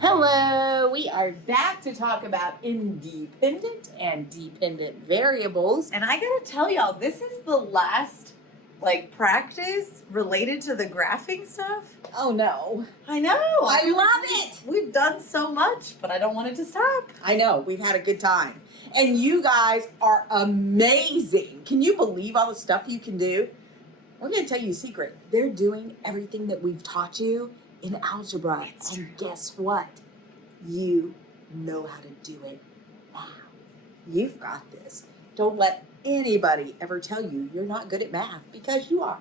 Hello, we are back to talk about independent and dependent variables. And I gotta tell y'all, this is the last practice related to the graphing stuff. Oh no. I know. I love it. We've done so much, but I don't want it to stop. I know, we've had a good time. And you guys are amazing. Can you believe all the stuff you can do? We're gonna tell you a secret. They're doing everything that we've taught you in algebra. And guess what? You know how to do it now. You've got this. Don't let anybody ever tell you you're not good at math, because you are.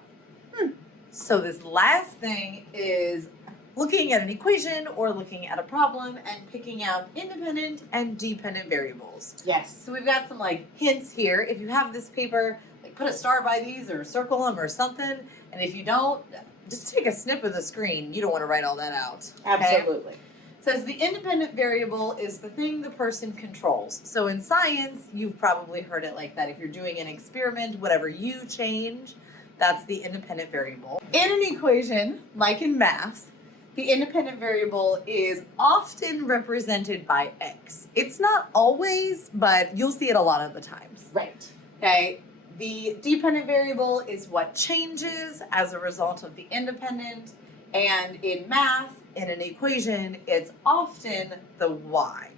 So this last thing is looking at an equation or looking at a problem and picking out independent and dependent variables. Yes. So we've got some hints here. If you have this paper, put a star by these or circle them or something. And if you don't, just take a snip of the screen. You don't want to write all that out. Okay? Absolutely. It says the independent variable is the thing the person controls. So in science, you've probably heard it like that. If you're doing an experiment, whatever you change, that's the independent variable. In an equation, like in math, the independent variable is often represented by x. It's not always, but you'll see it a lot of the times. Right. Okay. The dependent variable is what changes as a result of the independent. And in math, in an equation, it's often the y.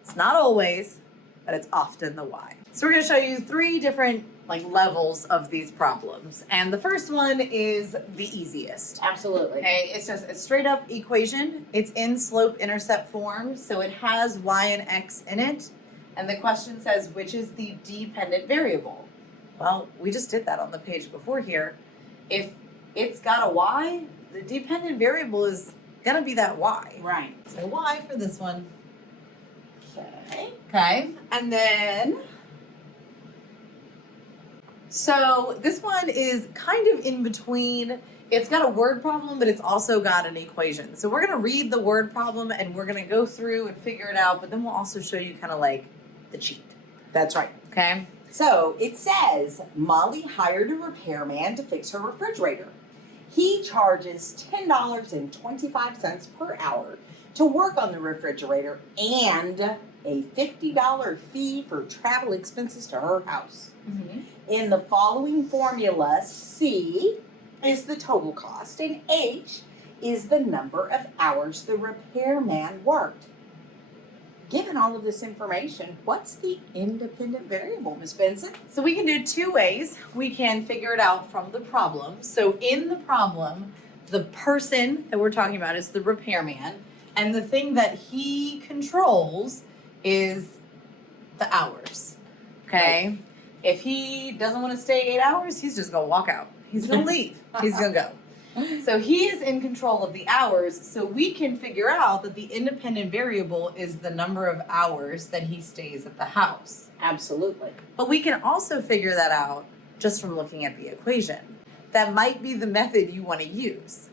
It's not always, but it's often the y. So we're going to show you three different levels of these problems. And the first one is the easiest. Absolutely. Okay, it's just a straight up equation. It's in slope-intercept form, so it has y and x in it. And the question says, which is the dependent variable? Well, we just did that on the page before here. If it's got a y, the dependent variable is gonna be that y. Right. So y for this one. Okay. Okay, and then, so this one is kind of in between. It's got a word problem, but it's also got an equation. So we're gonna read the word problem and we're gonna go through and figure it out, but then we'll also show you kind of the cheat. That's right. Okay? So it says, Molly hired a repairman to fix her refrigerator. He charges $10.25 per hour to work on the refrigerator and a $50 fee for travel expenses to her house. Mm-hmm. In the following formula, C is the total cost and H is the number of hours the repairman worked. Given all of this information, what's the independent variable, Ms. Benson? So we can do two ways. We can figure it out from the problem. So in the problem, the person that we're talking about is the repairman, and the thing that he controls is the hours. Okay? Right. If he doesn't want to stay 8 hours, he's just going to walk out. He's going to leave. He's going to go. So he is in control of the hours, so we can figure out that the independent variable is the number of hours that he stays at the house. Absolutely. But we can also figure that out just from looking at the equation. That might be the method you want to use.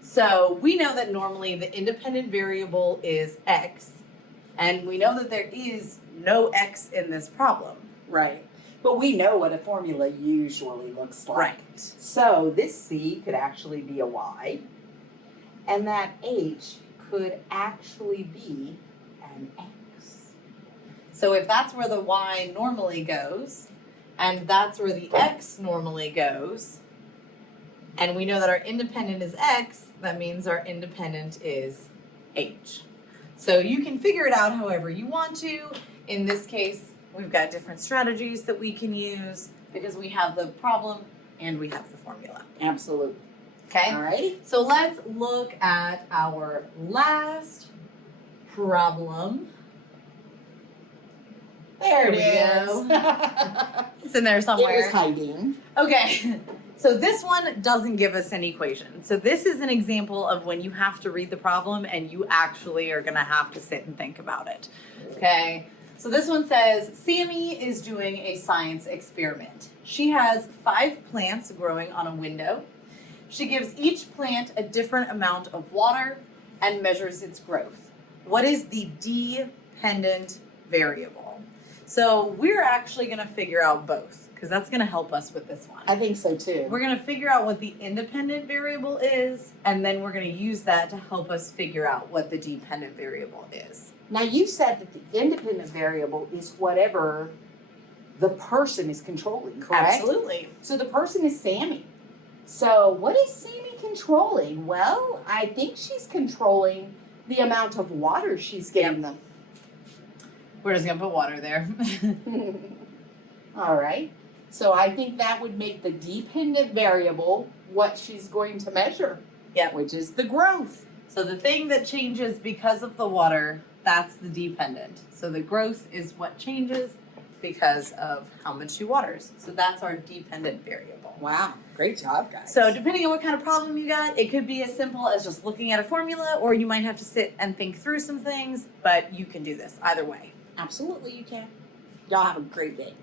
So we know that normally the independent variable is x, and we know that there is no x in this problem. Right. But we know what a formula usually looks like. Right. So this C could actually be a Y, and that H could actually be an X. So if that's where the Y normally goes, and that's where the X normally goes, and we know that our independent is X, that means our independent is H. So you can figure it out however you want to. In this case, we've got different strategies that we can use because we have the problem and we have the formula. Absolutely. Okay? All right. So let's look at our last problem. There it is. is. It's in there somewhere. It was hiding. Okay. So this one doesn't give us an equation. So this is an example of when you have to read the problem and you actually are going to have to sit and think about it. Okay? So this one says, Sammy is doing a science experiment. She has 5 plants growing on a window. She gives each plant a different amount of water and measures its growth. What is the dependent variable? So we're actually going to figure out both because that's going to help us with this one. I think so too. We're going to figure out what the independent variable is, and then we're going to use that to help us figure out what the dependent variable is. Now, you said that the independent variable is whatever the person is controlling, correct? Absolutely. So the person is Sammy. So what is Sammy controlling? Well, I think she's controlling the amount of water she's getting them. We're just going to put water there. All right. So I think that would make the dependent variable what she's going to measure. Yep. Which is the growth. So the thing that changes because of the water, that's the dependent. So the growth is what changes because of how much she waters. So that's our dependent variable. Wow. Great job, guys. So depending on what kind of problem you got, it could be as simple as just looking at a formula, or you might have to sit and think through some things, but you can do this either way. Absolutely, you can. Y'all have a great day.